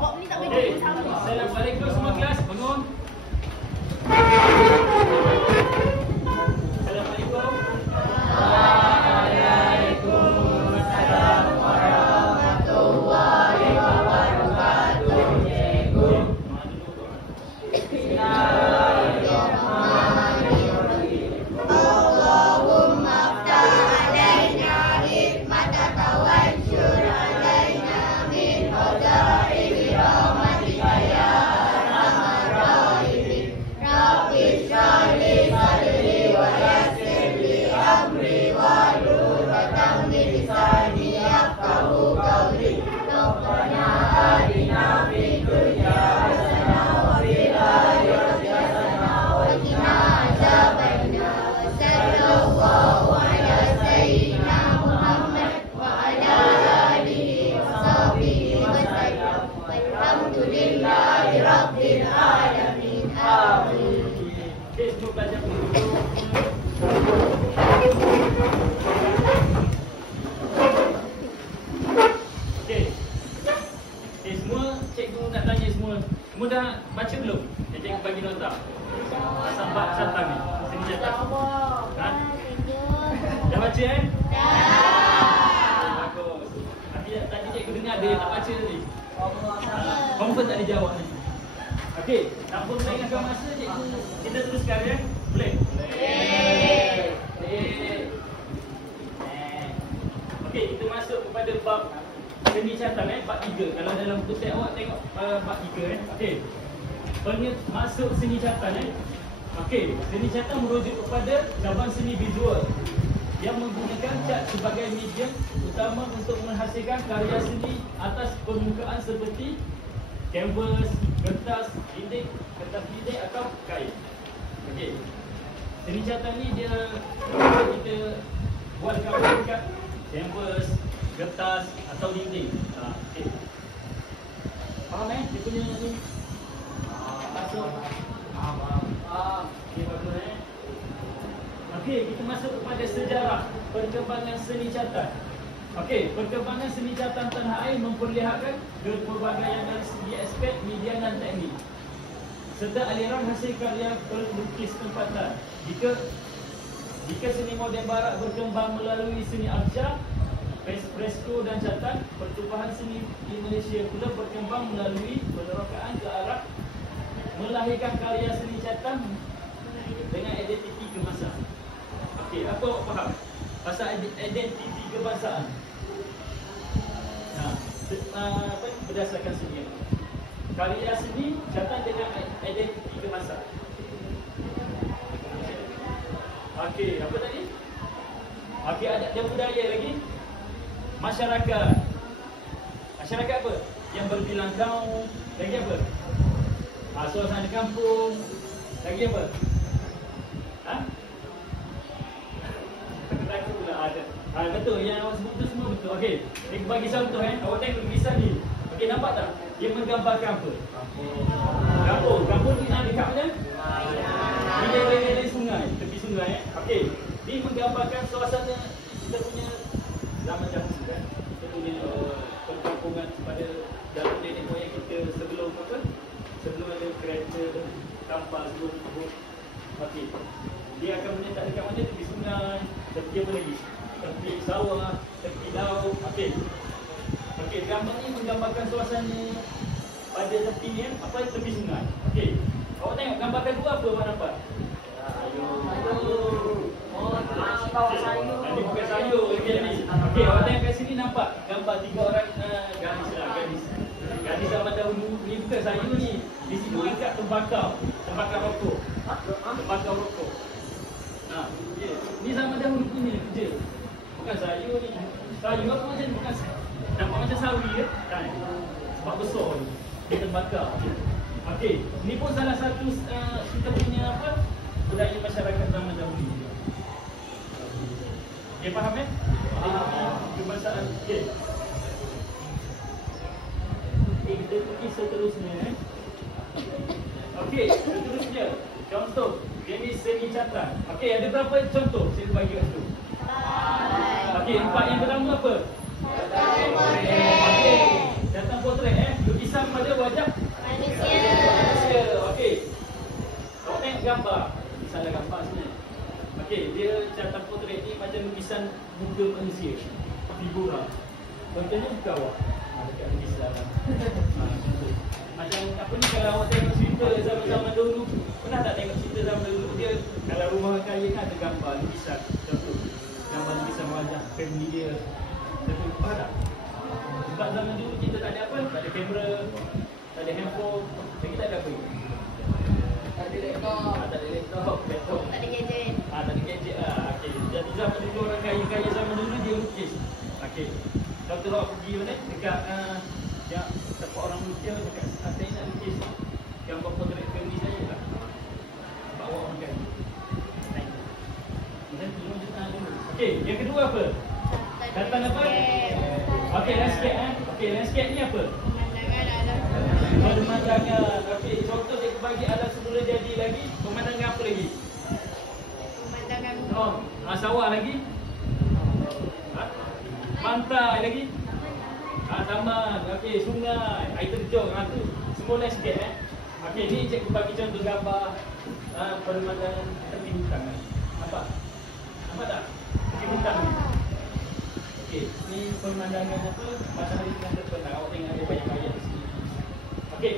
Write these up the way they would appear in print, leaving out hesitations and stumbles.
Okey, Assalamualaikum semua kelas, bangun. Assalamualaikum. Waalaikumsalam warahmatullahi wabarakatuh. Cikgu. Allahumma aftah alaina hikmataka wanshur alaina min khaza'ini rahmatika ya arhamar rahimin. Rabbi shrah li sadri wa yassir li amri wahlul 'uqdatam min lisani yafqahu qawli. Rabbana atina fid dunya hasanah wa fil akhirati hasanah wa qina adzabannar. Sallallahu ala sayyidina Muhammad wa ala alihi wa sahbihi wa sallam. Walhamdulillahi rabbil alamin. Amin. Okey, semua belajar dulu. Okey. Okey, semua cikgu nak tanya semua. Semua dah baca belum? Yang cikgu bagi nota. Sampai catat ni. Sini catat. Ha? Dah baca eh? Dah. Bagus. Tapi tadi cikgu dengar ada yang tak baca tadi. Confirm tak dijawab ni. Okey, tanpa melengahkan masa cikgu kita teruskan ya. Boleh? Boleh. Okey, kita masuk kepada bab seni catatan bab 3. Kalau dalam buku teks awak tengok bab 3 Okey. Masuk seni catatan Okey, seni catatan merujuk kepada cabang seni visual yang menggunakan cat sebagai medium utama untuk menghasilkan karya seni atas permukaan seperti kanvas, kertas dinding atau kain. Okey. Seni catatan ni dia kita buat dekat kanvas, kertas atau dinding. Okey. Faham dia punya ni? Masuk. Okey, bagus Okey, kita masuk kepada sejarah perkembangan seni catatan. Okey, perkembangan seni catatan tanah air memperlihatkan kepelbagaian dari segi aspek media dan teknik serta aliran hasil karya pelukis tempatan. Jika seni moden barat berkembang melalui seni arca, fresko dan catatan, pertubuhan seni di Malaysia pula berkembang melalui penerokaan ke arah melahirkan karya seni catatan dengan identiti kebangsaan. Okey, apa awak faham pasal identiti kebangsaan? Berdasarkan seni karya seni catatan dengan identiti kebangsaan. Okey, apa tadi? Okey, adat dan budaya lagi. Masyarakat apa? Yang berbilang kaum. Lagi apa? Suasana kampung. Lagi apa? Takut pula ada. Betul, yang awak sebut tu semua betul. Okey, saya bagi contoh awak tengok lukisan ni. Okey, nampak tak? Dia menggambarkan apa? Kampung. Kampung ni dekat mana? Di sungai, tepi sungai Okey, ni menggambarkan suasana kita punya zaman dahulu Kita punya perkampungan pada dalam nenek moyang kita sebelum apa? Sebelum ada kereta, kapal, sebelum. Okey. Dia akan menyetak dekat mana? Tepi sungai, tepi apa lagi? Tepi sawah, tepi laut. Okey. Okey, gambar ni menggambarkan suasana pada tepi ni tepi sungai. Okey. Awak tengok gambarkan dua apa awak nampak? Sayur. Ini bukan sayur ni. Okey, awak tengok kat sini nampak gambar tiga orang gadis. Gadis zaman dahulu ni bukan sayur ni. Di sini angkat tembakau rokok. Tembakau rokok. Ni zaman dahulu punya kerja. Bukan sayur ni. Sayur apa macam ni? Bukan sayur. Nampak macam sawi ke? Kan? Sebab besar ni. Dia terbakar. Okey, ni pun salah satu kita punya budaya masyarakat zaman dahulu. Okey, faham kebangsaan. Okey. Kita pergi seterusnya Okey, seterusnya contoh jenis seni catatan. Okey, ada berapa contoh? Saya bagi kat situ. Okey, yang pertama apa? Okey, catatan potret lukisan pada muka manusia, figura. Contohnya muka awak. Dekat Islam. Contoh. Macam apa ni, kalau awak tengok cerita zaman-zaman dulu, pernah tak tengok cerita zaman dulu? Dia kalau rumah kaya kan ada gambar lukisan. Contoh gambar lukisan wajah family dia. Contoh, faham tak? Sebab zaman dulu kita tak ada apa? Tak ada kamera, tak ada handphone, lagi tak ada apa? Tak ada laptop. Tak ada laptop. Tak ada gadget. Tak ada gadget lah. Okey. Jadi zaman dulu orang kaya-kaya zaman dulu dia lukis. Okey. Contoh awak pergi mana? Dekat yang tempat orang lukis dekat saya nak lukis gambar potret family saya lah. Sebab awak orang kaya. Macam tu dulu. Okey, yang kedua apa? Datang apa? Okey, landscape Okey, landscape ni apa? Pemandangan alam. Pemandangan. Okey, contoh dia bagi alam semula jadi lagi. Pemandangan apa lagi? Pemandangan Oh, sawah lagi? Pantai lagi? Taman. Okey, sungai, air terjun tu. Semua landscape Okey, ni cikgu bagi contoh gambar pemandangan tepi hutan. Nampak? Nampak tak? Tepi hutan ni. Okey, ni pemandangan apa? Matahari tengah terbenam. Awak tengok ada banyak ayat di sini. Okey,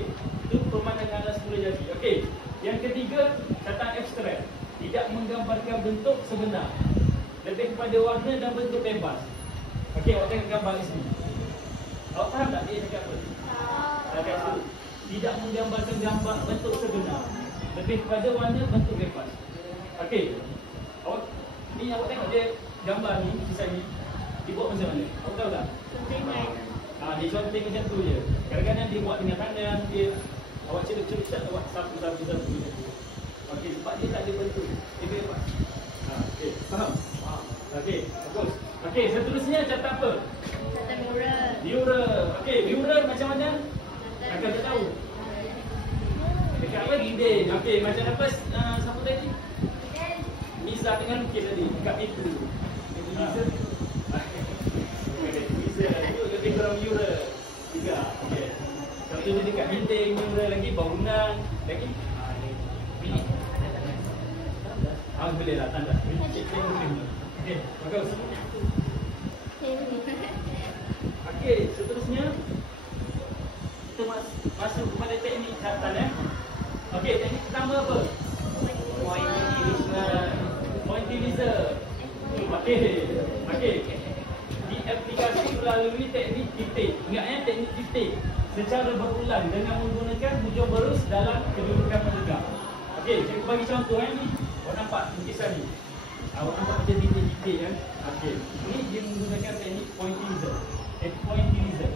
itu pemandangan alam semula jadi. Okey, yang ketiga, kata abstrak. Tidak menggambarkan bentuk sebenar. Lebih kepada warna dan bentuk bebas. Okey, awak tengok gambar di sini. Awak faham tak dia cakap apa? Cakap tu. Tidak menggambarkan gambar bentuk sebenar. Lebih kepada warna bentuk bebas. Okey. Awak ni awak tengok dia gambar ni, kisah ni. Dia buat macam mana? Awak tahu tak? Suntingan. Dia conteng macam tu je. Kadang-kadang dia buat dengan tangan, dia awak celup-celup tak awak sapu-sapu macam tu. Okey, sebab dia tak ada bentuk. Dia bebas. Okey, faham? Okey, bagus. Okey, seterusnya catat apa? Catat mural. Mural. Okey, mural macam mana? Akan tak tahu. Dekat apa? Dinding. Okey, macam apa? Siapa tadi? Nisa dengan lukis tadi. Dekat itu. Nisa. Nisa. Itu lebih kurang mural. Tiga. Okey. Contohnya dekat dinding, mural lagi, bangunan. Lagi? Boleh lah, tanda. Okey, bagus. Okey, seterusnya kita masuk kepada teknik catatan Okey, teknik pertama apa? Pointillism. Okey. Diaplikasi melalui teknik titik. Ingat teknik titik. Secara berulang dengan menggunakan hujung berus dalam kedudukan menegak. Okey, saya bagi contoh ni. Awak nampak lukisan ni? Awak nampak macam titik-titik kan? Okey. Ini dia menggunakan teknik pointillism. Pointillism.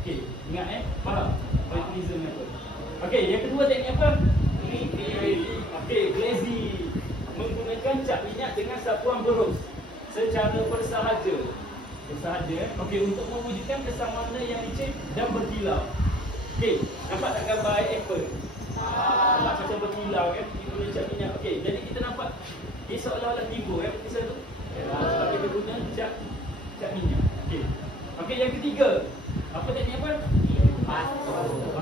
Okey, ingat faham? Pointillism apa? Okey, yang kedua teknik apa? Okey, glazing. Menggunakan cat minyak dengan sapuan berus secara bersahaja. Okey, untuk mewujudkan kesan warna yang licin dan berkilau. Okey, nampak tak gambar apple? Nampak macam berkilau kan? Dia guna cat minyak. Okey, jadi kita nampak dia seolah-olah timbul kan lukisan tu. Sebab dia guna cat minyak. Okey. Okey, yang ketiga. Apa teknik apa?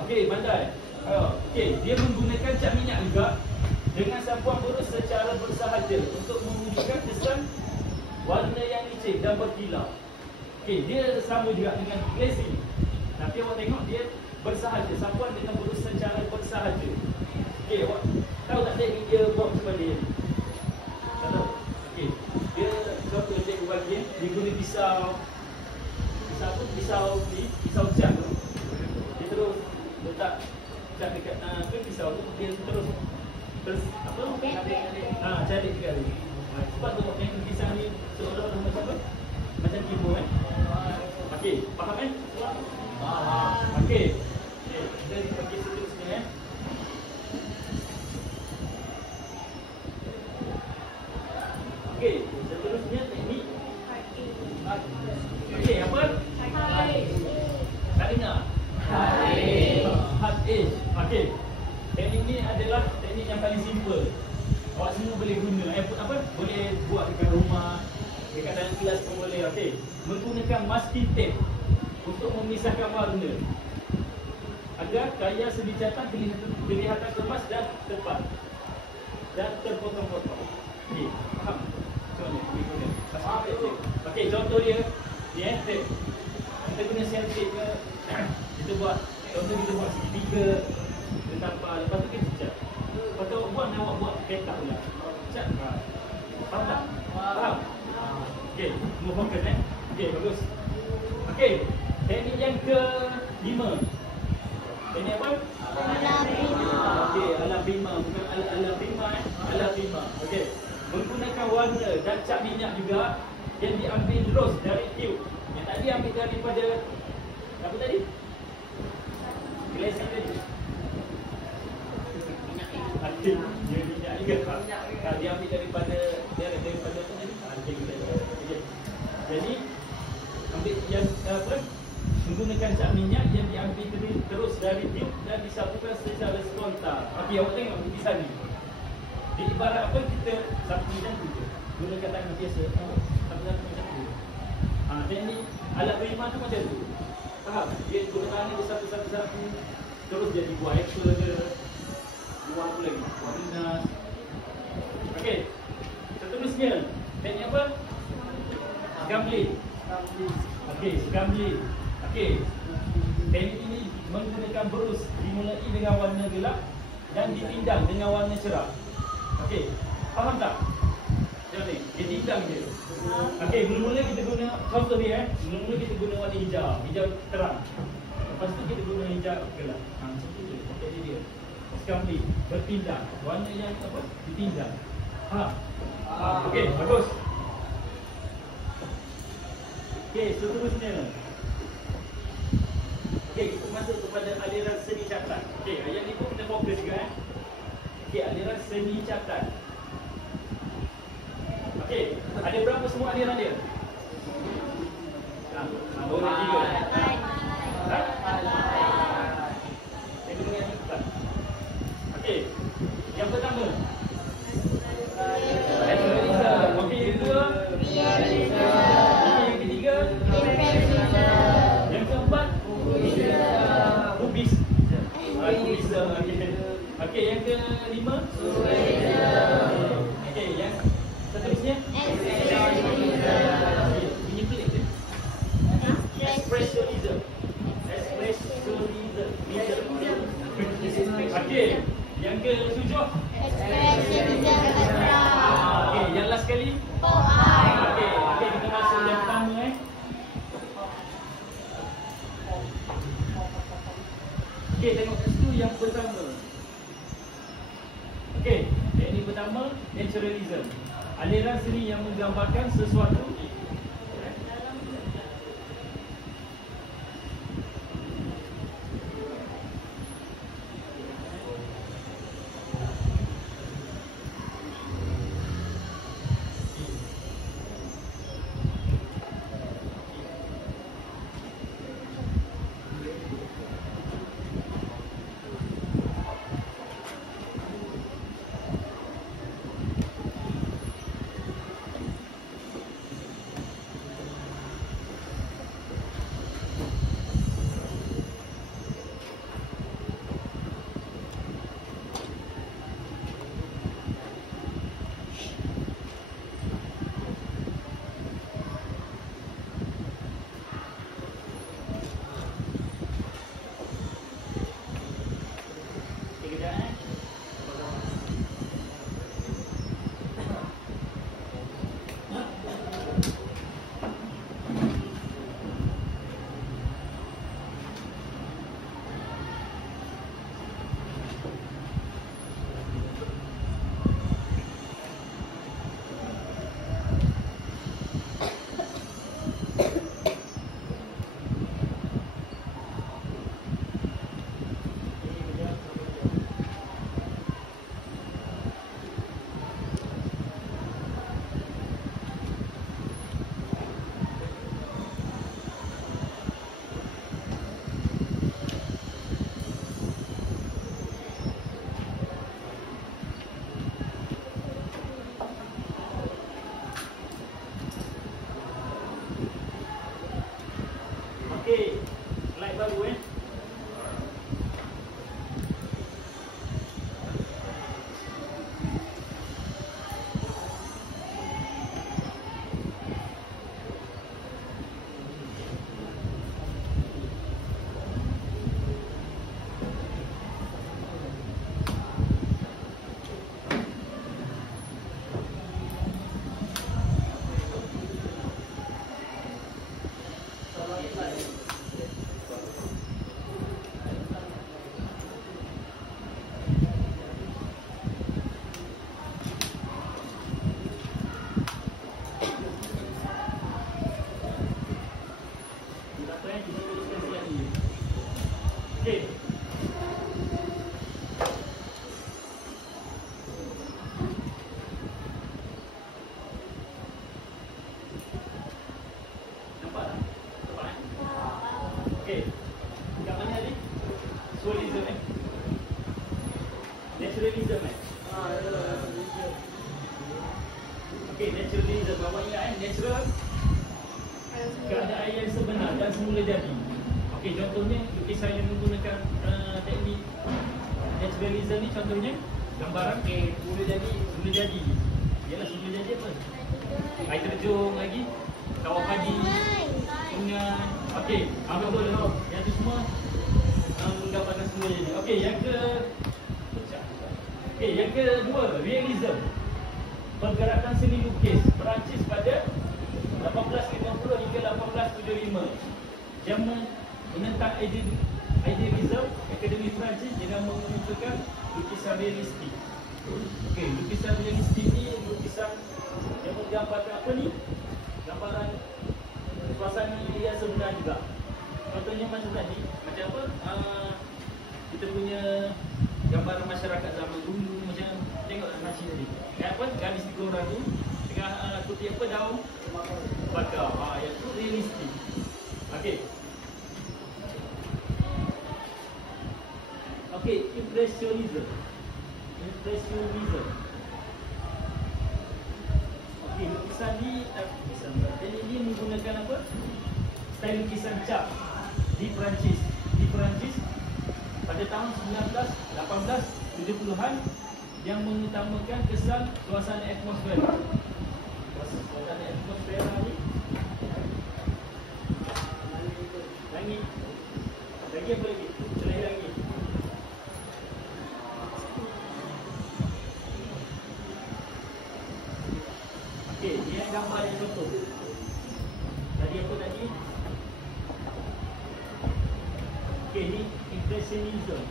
Okey, pandai. Okey, dia menggunakan cat minyak juga dengan sapuan berus secara bersahaja untuk mewujudkan kesan warna yang licin dan berkilau. Okey, dia sama juga dengan glazing. Tapi awak tengok dia bersahaja, sapuan dengan berus secara bersahaja. Okey, awak tahu tak teknik dia buat macam mana? Tak tahu? Okey, dia contoh cikgu bagi dia guna pisau. Pisau cat tu. Dia terus letak cat dekat pisau tu, dia terus apa? Cadik sekali. Sebab tu tengok lukisan ni seolah-olah macam apa? Macam timbul kan? Okey, faham kan? Faham. Okey. Kita pergi seterusnya Okey, seterusnya teknik okey, apa? Tak dengar? Hard edge. Okey. Teknik ni adalah teknik yang paling simple. Awak semua boleh guna. Apa? Boleh buat dekat rumah, dekat dalam kelas pun boleh. Okey. Menggunakan masking tape untuk memisahkan warna agar gaya segi catatan kelihatan kemas dan tepat dan terpotong-potong. Okey, faham? Macam mana? Okey, contoh dia ni tape. Kita guna selotip ke kita buat contoh kita buat segitiga kita tambah lepas tu kita cat. Lepas tu buat awak buat petak pula. Cat. Faham tak? Faham? Okey, semua fokus Okey, bagus. Okey, teknik yang ke-5. Teknik apa? Okey, ala prima bukan ala prima ala prima. Okey. Menggunakan warna dan cat minyak juga yang diambil terus dari tube. Yang tadi ambil daripada apa tadi? Gelas tadi. Okey, dia minyak juga. Dia ambil daripada apa tadi? Okey. Jadi ambil yang apa? Menggunakan cat minyak yang diambil terus dari tube dan disatukan secara spontan. Okey, awak tengok lukisan ni. Di ibarat apa kita satu macam tu je. Gunakan tangan biasa. Satu macam tu. Teknik alat prima tu macam tu. Faham? Dia guna tangan ni satu-satu terus jadi buah apple ke. Buah apa lagi? Buah dinas. Okey. Seterusnya, teknik apa? Gambling. Okey, gambling. Okey. Teknik ini menggunakan berus dimulai dengan warna gelap dan ditindang dengan warna cerah. Okey, faham tak? Tengok ni, dia tindang je. Okey, mula-mula kita guna contoh dia mula-mula kita guna warna hijau, hijau terang. Lepas tu kita guna hijau gelap. Macam tu je. Jadi dia gambling, bertindang. Warna yang apa? Ditindang. Faham? Okey, bagus. Okey, seterusnya. Okey, kita masuk kepada aliran seni catat. Okey, ayat ni pun kena fokus juga Okey, aliran seni catat. Okey, ada berapa semua aliran dia? Baru nak 3. Saya guna yang cepat. Okey, yang pertama naturalism. Okey, yang kedua yang ketiga yang keempat kubis. Okey, yang kelima okey, yang seterusnya bunyi pelik tu. Expressionism. Okey, yang ketujuh okey, yang last sekali okey, kita masuk yang pertama Okey, tengok kat situ yang pertama. Okey, teknik pertama naturalism. Aliran seni yang menggambarkan sesuatu Kita tuliskan siap ni. Okey. Nampak tak? Nampak eh? Okey. Kat mana tadi? Surrealism eh? Naturalism eh? Okey, naturalism. Bapak ingat eh? Natural keadaan yang sebenar dan semula jadi. Okey, contohnya lukisan yang menggunakan teknik naturalism ni, contohnya gambaran semula jadi. Yalah, semula jadi apa? Air terjun lagi, kawah padi, sungai. Okey, betul. Yang tu semua menggambarkan semula jadi. Okey, yang kedua, realism. Pergerakan seni lukis Perancis pada 1850 hingga 1875. Yang menentang idealism. Akademi Perancis dengan menunjukkan lukisan realistik. Okey, lukisan realistik ni lukisan yang menggambarkan apa ni? Gambaran suasana yang sebenar juga. Contohnya macam tadi, macam apa? Kita punya gambaran masyarakat zaman dulu, macam tengok nasi tadi. Apa? Gadis tiga orang tu tengah kutip apa, daun bakar. Yang tu realistik. Okey. Okey, impressionism. Okey, lukisan ni jadi dia menggunakan apa? Style lukisan cap di Perancis. Pada tahun 1870-an yang mengutamakan kesan suasana atmosfera. Suasana atmosfera ni langit. Lagi apa lagi? Selain langit. Okey, dia gambar yang contoh. Tadi apa tadi? Okey, ni impressionism.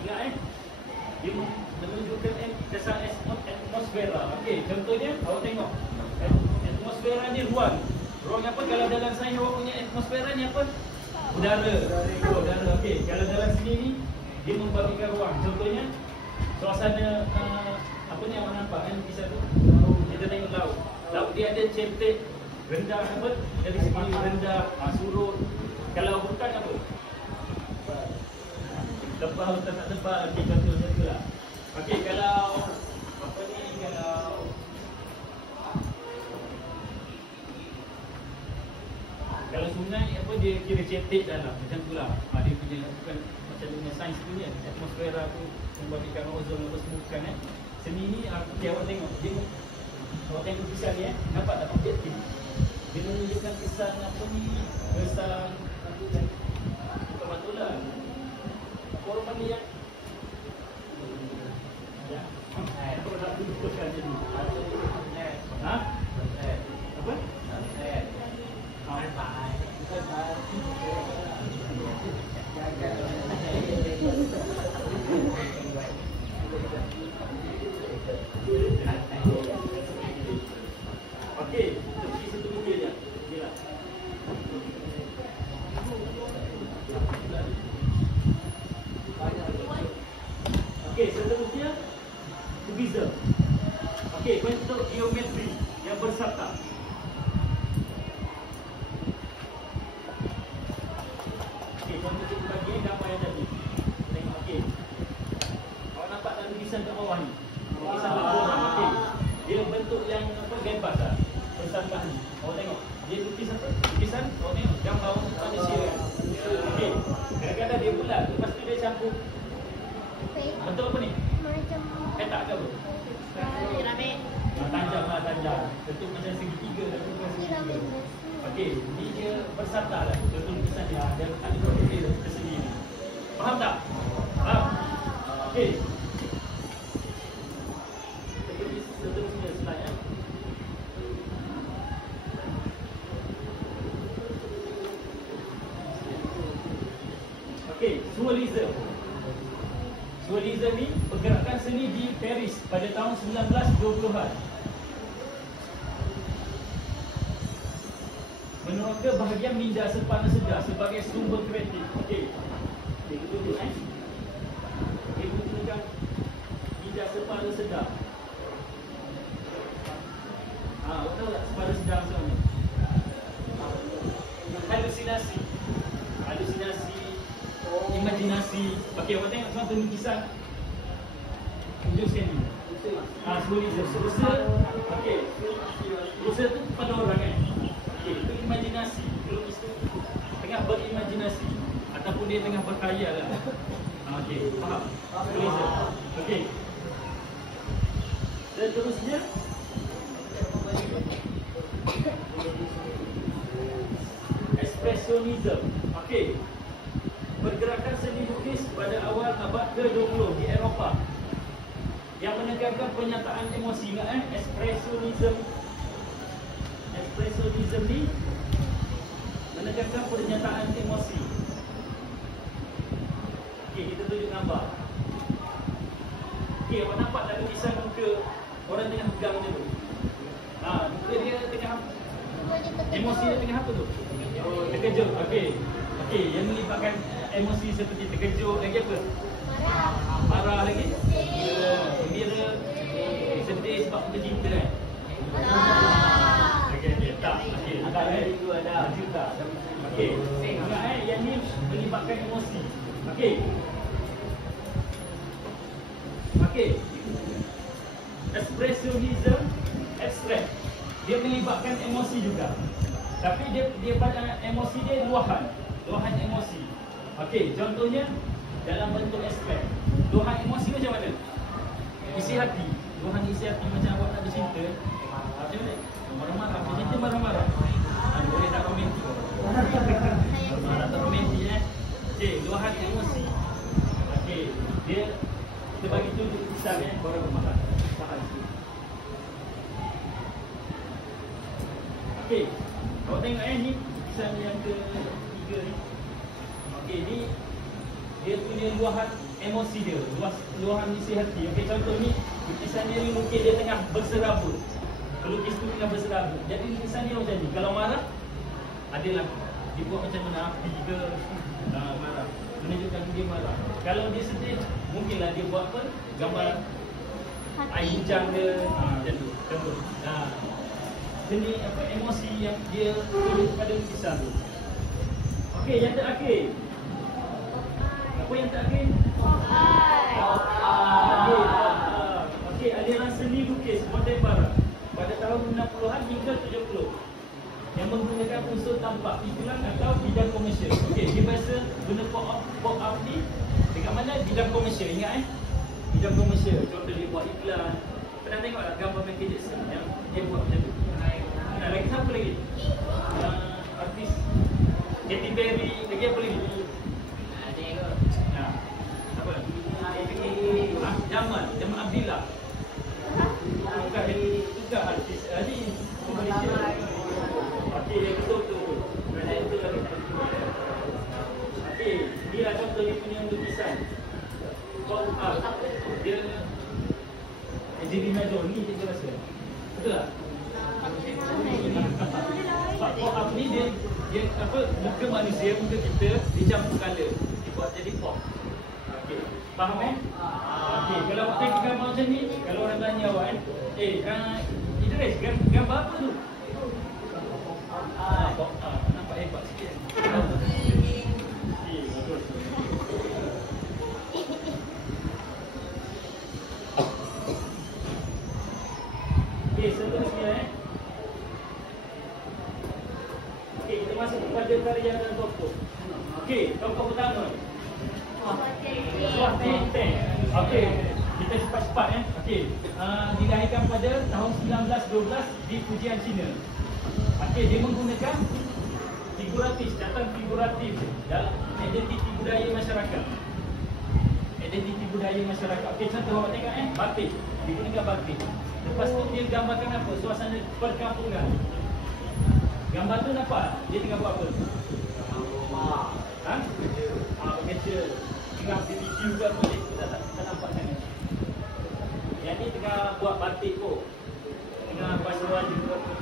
Ingat dia menunjukkan kesan atmosfera. Okey, contohnya awak tengok. Atmosfera ni ruang. Ruang apa? Kalau dalam sains awak punya atmosfera ni apa? Udara. Udara. Okey, kalau dalam sini ni dia membagikan ruang. Contohnya suasana apa ni awak nampak kan lukisan tu? Kita tengok laut. Laut dia ada cetek rendah apa? Dari segi rendah, surut. Kalau bukan apa? Tebal atau tak tebal, okey, contohnya tu lah. Okey, kalau apa ni, kalau sungai apa, dia kira cetek dalam, macam tu lah. Dia punya bukan macam dunia sains tu ni, atmosfera tu membagikan ozon apa semua bukan eh. Seni ni okay, awak tengok dia, awak tengok lukisan ni nampak tak objektif. Dia menunjukkan kesan apa ni, kesan kebetulan korban ni yang apa nak tunjukkan jadi apa? Okey, kita pergi satu muka je. Okeylah. Okey, seterusnya kubism. Okey, bentuk geometri yang bersarta. Okey, contoh kita bagi gambar yang tadi. Tengok, okey. Awak nampak tak lukisan kat bawah ni? Lukisan kat bawah ni, okey. Dia bentuk yang apa, bebas lah. Bersarta ni. Awak tengok. Dia lukisan apa? Lukisan, awak tengok. Gambar manusia kan? Okey. Kadang-kadang dia bulat, lepas tu dia campur. Bentuk apa ni? Petak ke apa? Piramid. Tanjam lah, tanjam. Bentuk macam segitiga dan bukan segitiga. Okey, ni dia bersarta lah. Bentuk lukisan dia ada profil tersendiri. Faham tak? Faham? Okey. Seterusnya slide ya. Okey, surrealism. Surrealism ni pergerakan seni di Paris pada tahun 1920-an. ke bahagian minda sepana sedar sebagai sumber kreatif. Okey. Kita tunjuk Kita tunjukkan minda sepana sedar. Betul tak sepana sedar sebenarnya? Halusinasi. Imajinasi. Okey, awak tengok contoh lukisan. Tunjuk sini. Okey. Usaha tu pada orang kan. Okey, itu imajinasi. Pelukis tu tengah berimajinasi ataupun dia tengah berkhayal lah. Okey, faham? Okey. Dan terusnya Ekspresionisme. Okey. Pergerakan seni lukis pada awal abad ke-20 di Eropah yang menekankan penyataan emosi. Ekspresionisme ni menekankan pernyataan emosi. Okey, kita tunjuk gambar. Okey, awak nampak tak lukisan muka orang tengah pegang macam tu? Muka dia tengah, emosi dia tengah apa tu? Terkejut. Okey, yang melibatkan emosi seperti terkejut, lagi apa? Marah lagi? Gembira, sedih sebab kita cinta kan? Okey, tak. Itu ada juta. Okey, ingat yang ni melibatkan emosi. Okey. Ekspresionisme abstrak. Dia melibatkan emosi juga. Tapi dia pada emosi dia luahan emosi. Okey, contohnya dalam bentuk abstrak. Luahan emosi macam mana? Isi hati. Luahan isi hati macam awak nak bercinta. Macam mana? Marah-marah. Bercinta marah-marah. Boleh tak romantik? Tak romantik Okey, luahan emosi. Okey, kita bagi tunjuk besar baru bermakan. Okey, awak tengok ni lukisan yang ketiga ni. Okey, ni dia punya luahan emosi dia, luahan isi hati. Okey, contoh ni lukisan ni mungkin dia tengah berserabut. Pelukis tu tengah berserabut. Jadi lukisan dia macam ni. Kalau marah, adalah dibuat macam mana, api ke, marah, menunjukkan dia marah. Kalau dia sedih, mungkinlah dia buat apa? Gambar air hujan ke, macam tu. Contoh. Seni emosi yang dia tulis pada lukisan tu. Okey, yang terakhir. Apa yang terakhir? Okey, aliran seni lukis moden barat pada tahun 60-an hingga 70 yang menggunakan unsur tampak iklan atau bidang komersial. Okey, dia biasa guna pop-up ni dekat mana? Bidang komersial. Ingat bidang komersial. Contoh dia buat iklan. Pernah tengok tak gambar Michael Jackson yang dia buat macam tu? Lagi siapa lagi? Artis Katy Perry, lagi apa lagi? Apa lagi? Jamal Abdillah. Bukan artis ni Malaysia. Okey, dia betul tu. Okey, dia lah contoh dia punya lukisan. Dia Angelina Jolie ni dia rasa. Betul tak? Pop-up ni dia muka manusia, muka kita dicampur colour, dibuat jadi pop. Okey, faham okey, kalau awak tengok gambar macam ni, kalau orang tanya awak Idris, gambar apa tu? Pop-up, nampak hebat sikit. Okey, bagus. Okey, seterusnya okey, kita masuk kepada karya dan tokoh. Okey, tokoh pertama. Suati Teng. Okey, kita cepat-cepat Okey, dilahirkan pada tahun 1912 di Fujian, China. Okey, dia menggunakan figuratif, catatan figuratif dalam identiti budaya masyarakat. Identiti budaya masyarakat. Okey, contoh awak tengok batik. Digunakan batik. Lepas tu dia gambarkan apa? Suasana perkampungan. Gambar tu nampak? Dia tengah buat apa? Bekerja. Tengah BBQ ke apa? Dia tak nampak sangat. Yang ni tengah buat batik kot. Tengah basuh baju ke apa?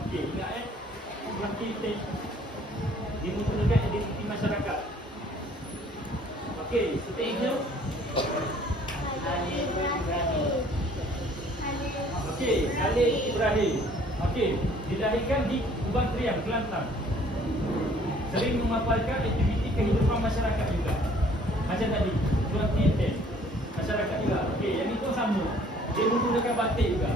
Okey, ingat Okey, dia menggunakan identiti masyarakat. Okey, seterusnya. Okey, Khalil Ibrahim. Okey, dilahirkan di Kubang Teriang, Kelantan. Sering memaparkan aktiviti kehidupan masyarakat juga. Macam tadi, tuan Tien masyarakat juga. Okey, yang itu sama. Dia menggunakan batik juga.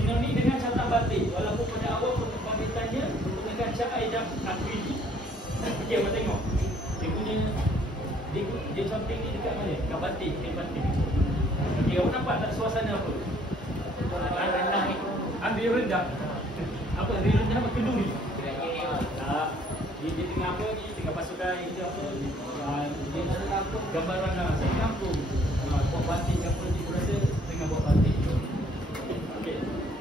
Sinonim dengan catatan batik. Walaupun pada awal pembibitannya menggunakan cat air dan akrili. Okey, awak tengok. Dia punya dia samping ni dekat mana? Dekat batik, batik. Okey, awak nampak tak suasana apa? Rendah. Ambil rendah. Apa? Rendah apa? Kenduri? Tak. Dia tengah apa ni? Tengah pasukan ke apa? Dia gambaran lah. Saya kampung. Buat batik ke apa? Dia rasa tengah buat batik. Okey.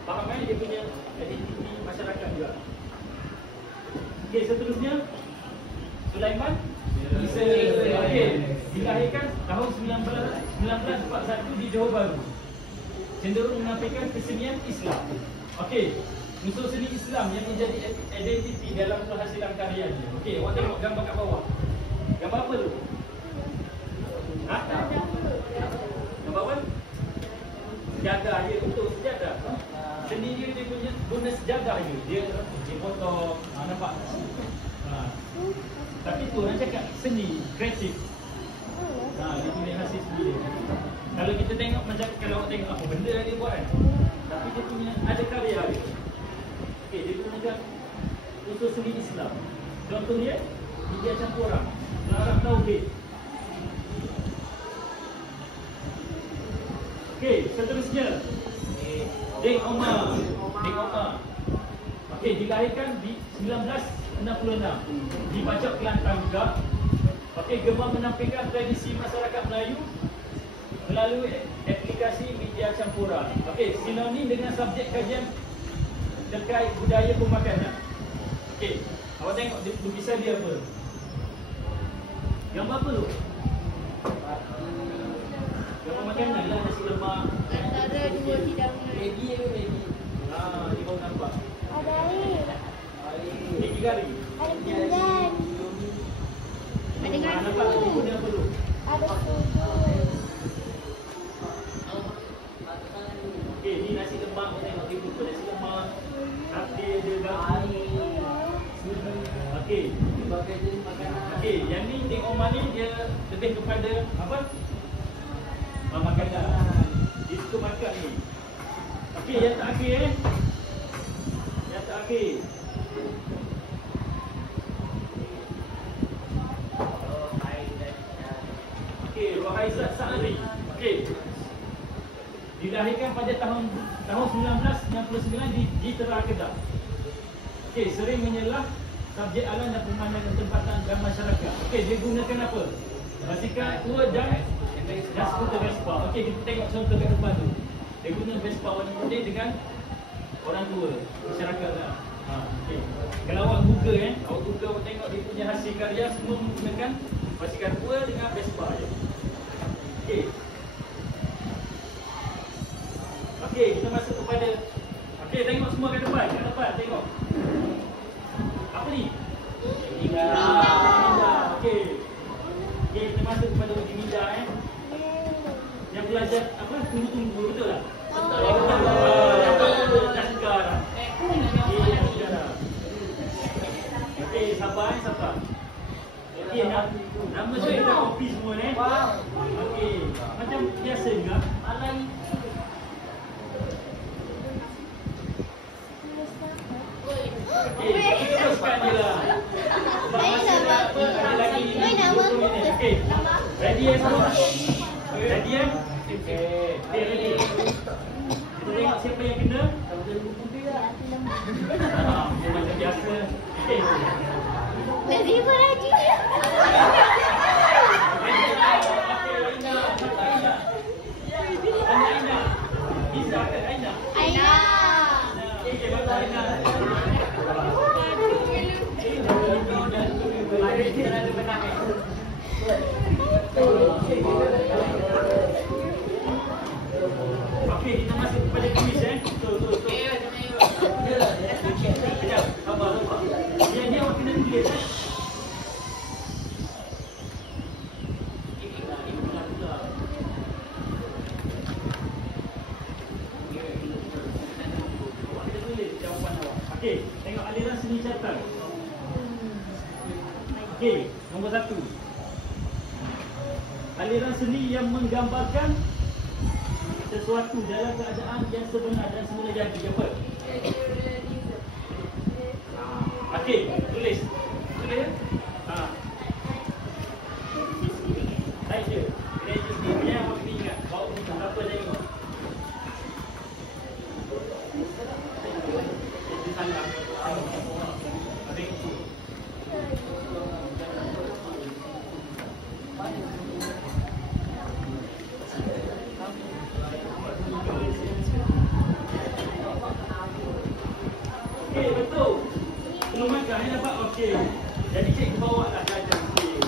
Faham kan? Dia punya identiti masyarakat juga. Okey, seterusnya. Sulaiman Isa. Okey. Dilahirkan tahun 1941 di Johor Bahru. Cenderung menampilkan kesenian Islam. Okey, unsur seni Islam yang menjadi identiti dalam penghasilan karyanya. Okey, awak tengok gambar kat bawah. Gambar apa tu? Ha? Gambar apa? Sejadah dia, betul sejadah. Seni dia punya guna sejadah je. Dia potong, nampak? Tapi tu orang cakap seni, kreatif. Dia punya hasil sendiri. Kalau kita tengok macam kalau awak tengok apa benda yang dia buat kan. Tapi dia punya ada karya dia. Okey, dia gunakan unsur seni Islam. Contohnya media campuran, Arab Tauhid. Okey, seterusnya Deng Omar. Okey, dilahirkan di 1966 di Bacok, Kelantan juga. Okey, gemar menampilkan tradisi masyarakat Melayu melalui aplikasi media campuran. Okey, sinonim dengan subjek kajian terkait budaya pemakanan. Okey, awak tengok lukisan dia apa? Gambar apa tu? Gambar makanan lah, nasi lemak. Antara dua hidangan. Maggi ke Maggi? Ni baru nampak. Ada air. Maggi kari. Ada pinggan. Ada Nampak ngadu. dia guna apa tu? Ada susu. Okey, ni nasi lemak, awak tengok dia guna nasi lemak. Sate dia gabi. Okey. Okey, yang ni Deng Omar ni dia lebih kepada apa? Makanan. Dia suka makan ni. Okey, yang terakhir Yang terakhir. Okey, Rohaizat Sa'ari. Okey. Dilahirkan pada tahun 1969 di Jitera, Kedah. Okey, sering menyelah subjek alam dan pemandangan tempatan dan masyarakat. Okey, dia gunakan apa? Basikal tua dan skuter Vespa. Okey, kita tengok contoh kat depan tu. Dia guna Vespa warna putih dengan orang tua, masyarakat lah. Okey. Kalau awak Google awak tengok dia punya hasil karya semua menggunakan basikal tua dengan Vespa je. Okey. Okey, kita masuk kepada tengok semua kat depan, tengok. Apa ni? Minda. Okey. Okey, kita masuk kepada uji minda Yang belajar apa? Tunggu-tunggu, betul tak? Betul. Dah sekarang. Okey, sabar. Okey, nama saya dah kopi semua ni. Okey, macam biasa juga. Alai. Okey, teruskan je lah. Okey, ready semua? Ready Ready. Kita tengok siapa yang kena. Macam biasa. Okey. Lebih beraju. Aina. Bisa ke Aina? Aina. Okey, bagus Aina. Okey, kita masuk kepada kuis Betul. Sekejap, sabar. Dia awak kena tulis Okey, nombor 1. Aliran seni yang menggambarkan sesuatu dalam keadaan yang sebenar dan semula jadi. Apa? Okey, tulis. Tulis. Saya je. Saya je sendiri yang awak kena ingat. Bawa buku apa saya ingat. Di sana. Ada buku. Okey, betul. Belum makan, ni nampak? Okey. Jadi cikgu bawa lah kajian. Okey.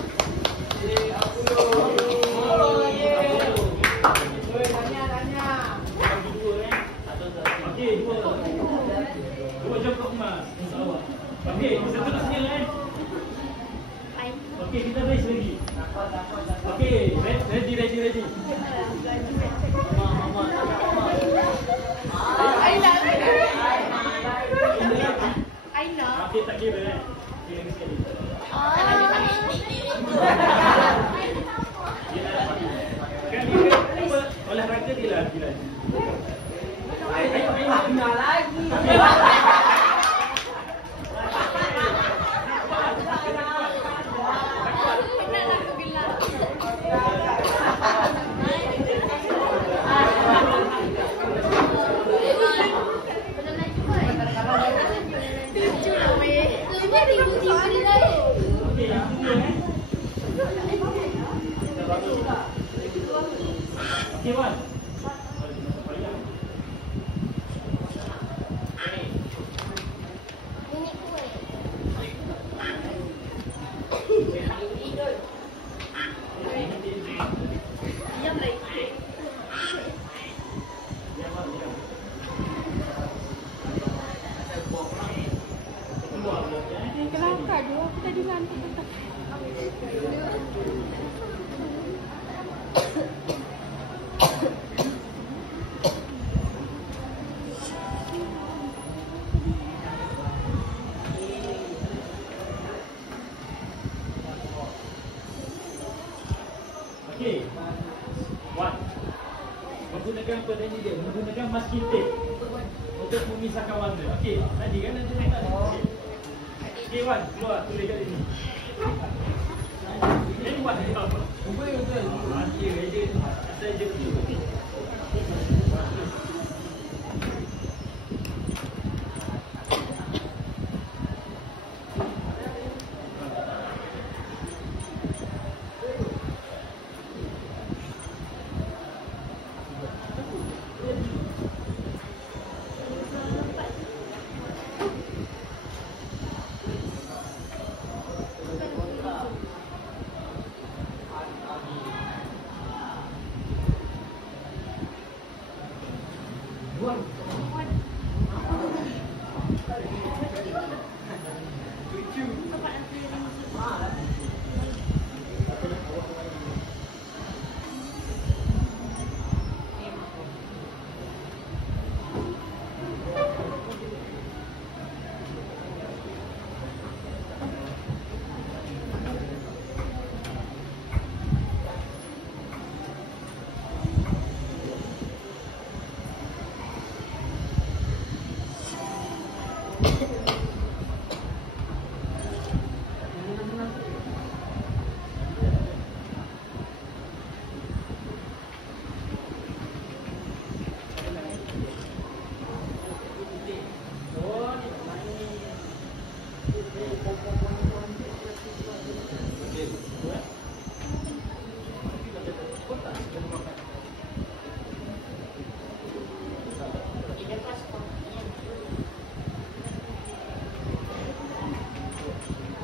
Okey, dua jongkok emas. Okey, seterusnya okey, kita raise lagi. Okey, ready. Aina. Okey, tak kira Okey, lagi sekali. Kan dia apa? Olahraga dia lah. Aina lagi. Okey, yang kedua Okey, Wan. Kelakar je aku tadi ngantuk. Okey. Wan. Menggunakan apa tadi dia? Menggunakan masking tape untuk memisahkan warna. Okey, tadi kan ada cakap tadi. Okey, Wan, keluar tulis kat sini. Ini buat apa? Betul. Okey, ready. Asal je betul.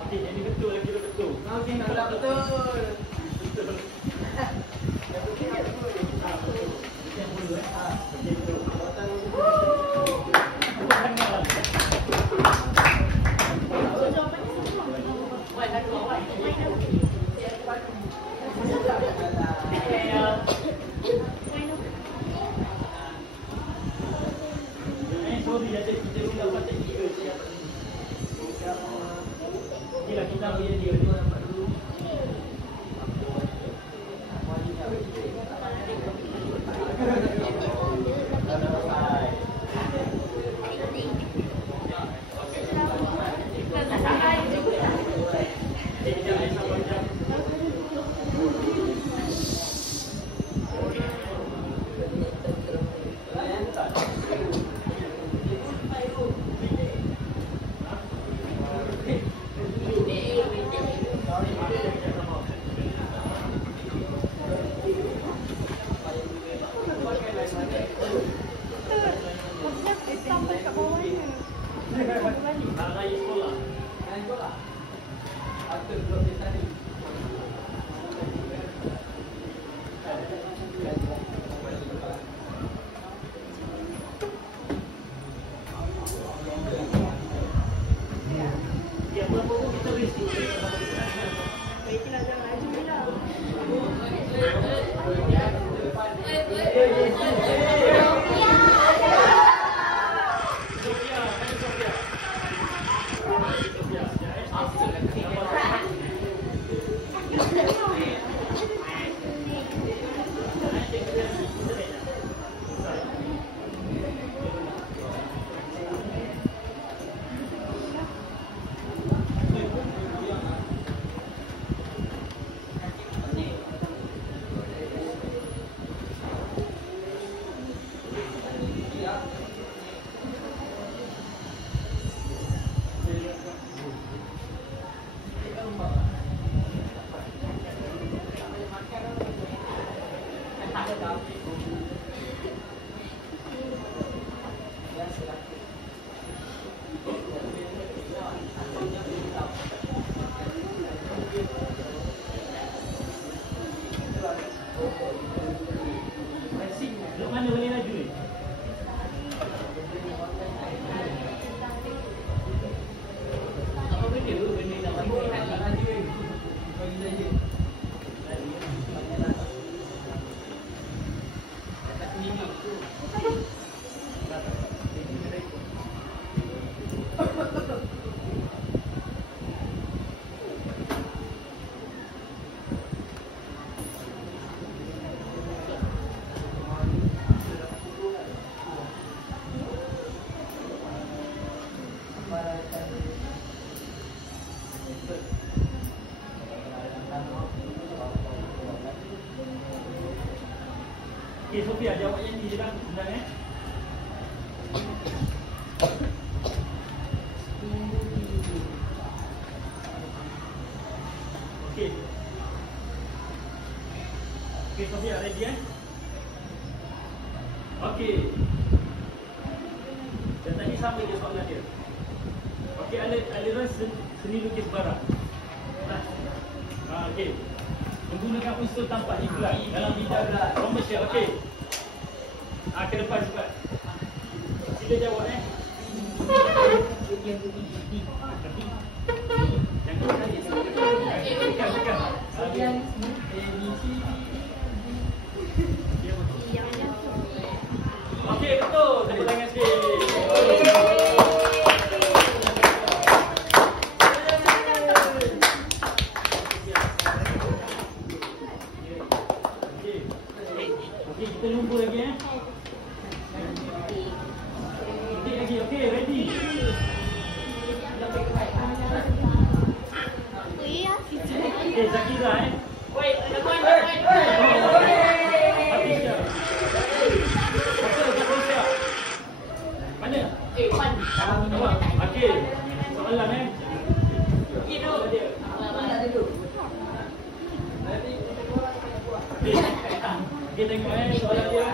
Okey, jadi betul lagi betul. Okey, nak betul. Betul. Sorry, ada kita dapat tiga siapa ni. Okey, Okeylah, kita ambil dia. Sampai kat bawahnya. Hari sekolah. Ya, berapa kita risk? Baiklah, jangan laju lah. Mana boleh laju ni? Apa benda tu? Benda nak laju ni. Okey, Sofia, jawab yang ni je lah. Senang Okey. Okey, Sofia, ready Okey. Dan tadi sama je soalan dia. Okey, aliran seni lukis barat. Okey. Menggunakan unsur tampak iklan dalam bidang komersial. Okey. Ke depan cepat. Sila jawab Jangan Okey, betul. Tepuk tangan sikit. Okey, kita tunggu lagi Okey, ready. Okey, Zakira Wait, Hafiza. Hafiza. Mana? Okey. Soalan Okey, tengok soalan dia.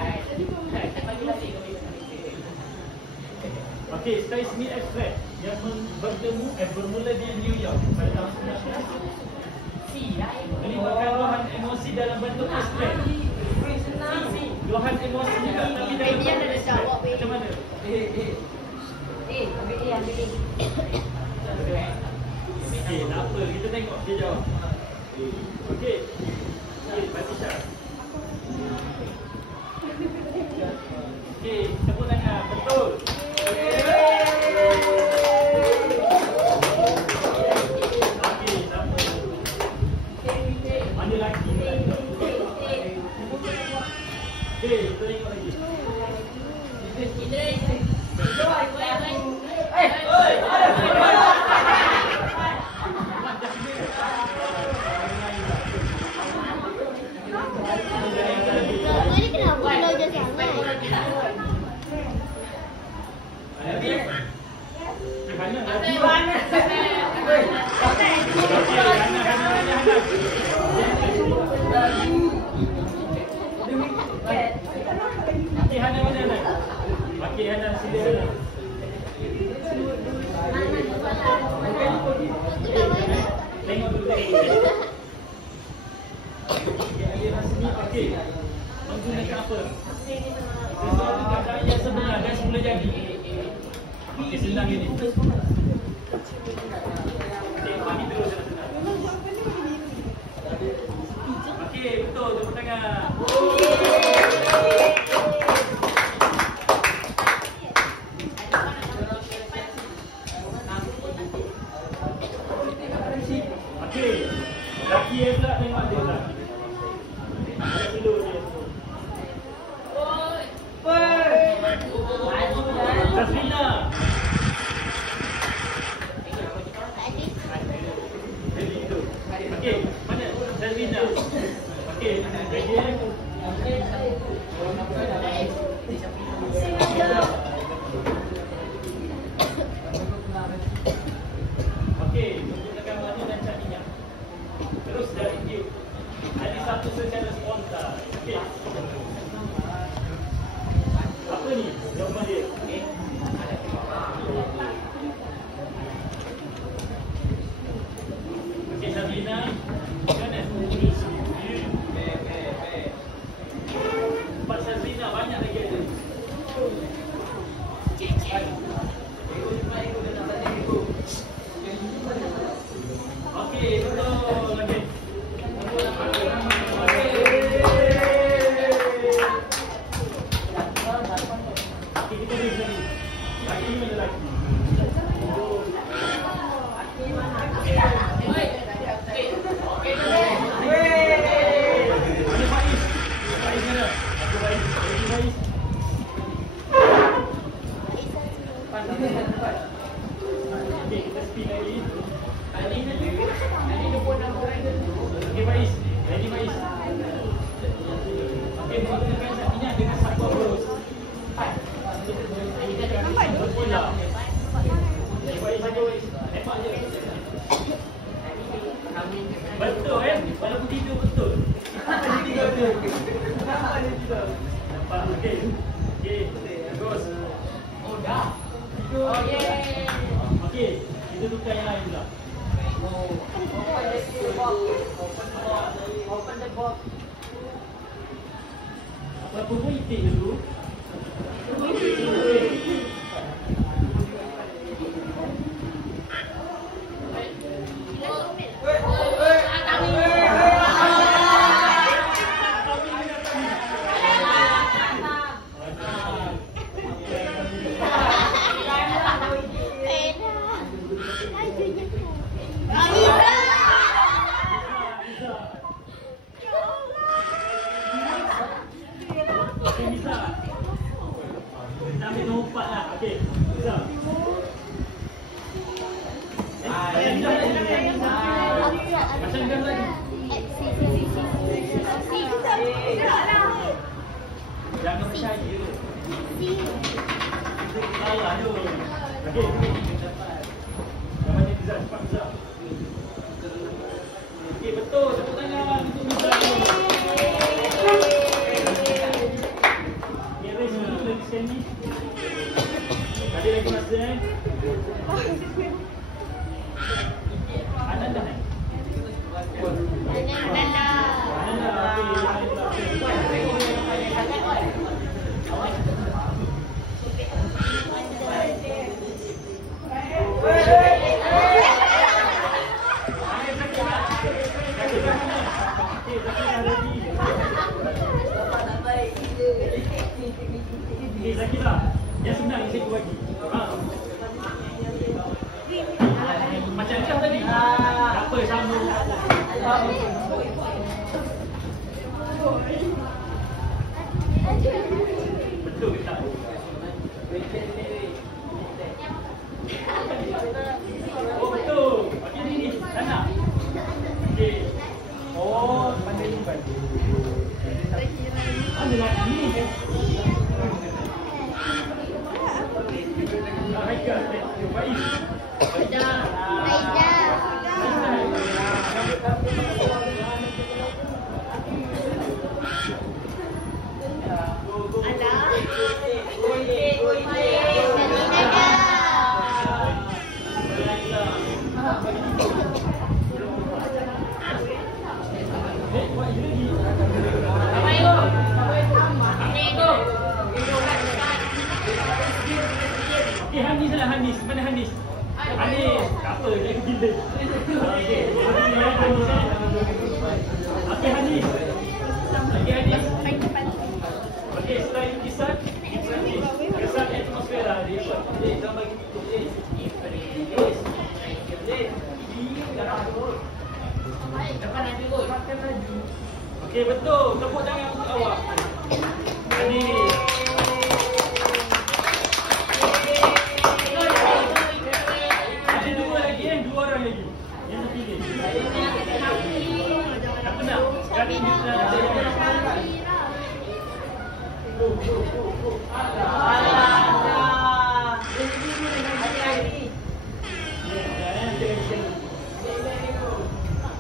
Okey, Sky Smith Express yang bermula di New York pada tahun 1900. Melibatkan luahan emosi dalam bentuk express. Luahan emosi juga tapi dalam bentuk express. Macam mana? Okey, tak apa. Kita tengok dia jawab. Okey. Fatisha. Okey, tepuk tangan. Betul. Okey, Okey, Hana, sila Hana. Tengok dulu, tengok. Aliran seni, okey. Menggunakan apa? Sesuatu keadaan yang sebenar dan semula jadi. Okey, senang ini. Okey, bagi terus senang-senang. Okey, betul. Tepuk tangan. Okey. Laki yang pula tengok dia pula. Slow dia. Tasmina. Jadi itu. Okey, mana? Tasmina. Okey, ready? Okey, menggunakan warna dan cantiknya. Terus dari dia. Ada satu secara spontan. Okey. Apa ni? Jawapan dia. Okey, Sabrina. Mana? Empat Sabrina, banyak lagi ada. Okey, betul. Okey. Kita ni sini. Laki ni mana laki? Mana Faiz? Faiz mana? Aku Faiz. Aku Faiz. Okey, kita spin lagi. Okey Faiz. Ready Faiz? Okey, menggunakan sapinya dengan satu terus. Bola. Okey, Faiz saja Faiz. Lepak je. Betul walaupun tidur betul. Tidur je. Nampak? Okey. Okey, terus. Oh dah. Oh yeah. Okey, kita tukar yang lain pula. Open the box. Apa pun itik dulu. Okey, bisa. Kita ambil nombor 4 lah. Okey, bisa. Macam gam lagi. Jangan percaya tu. Salah tu. Okey. Namanya Bisa, cepat Bisa. Okey, betul. Tepuk tangan untuk Bisa. Sini. Ada lagi masa Ananda. Okey, Zakira. Yang senang yang saya bagi. Macam Syah tadi. Tak apa, sama. Betul ke tak? Oh, betul. Okey, ni. Sana. Okey. Oh, pandai limbat. Ada lagi ni. Aida. Ada. Okey, Hanis lah Hanis. Mana Hanis? Hanis. Tak apa, dia gila. Okey. Okey, Hanis. Okey, Hanis. Okey, setelah itu kisah. Kesan atmosfera dia. Jangan bagi tulis. Okey, betul. Tepuk tangan untuk awak. Hanis. Ada dua lagi dua orang lagi yang terpilih. Tak nak. Kali ni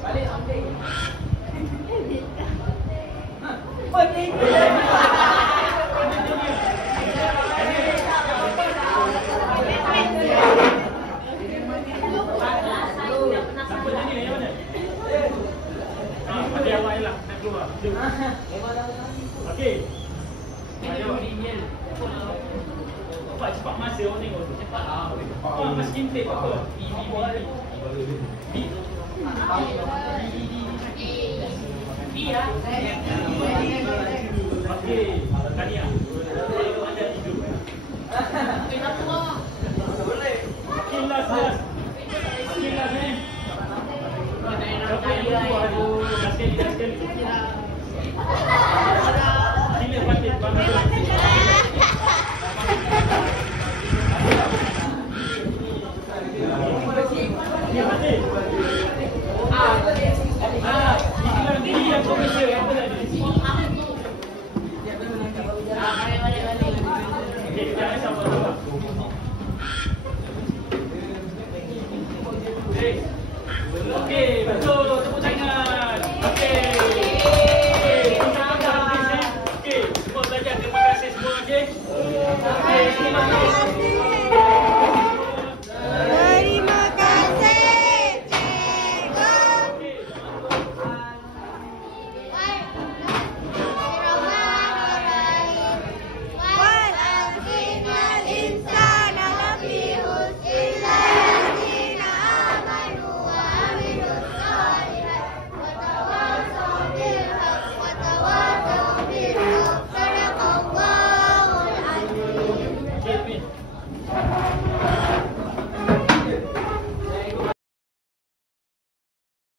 Balik ambil. okey. Ada email. Cepat masa orang tengok tu. Cepat. Maskin tape apa? Okey, Tania. Kalau anda tidur. Boleh. Okey, last. Okey, last ni. Last sekali. Sila Fatin, bangun.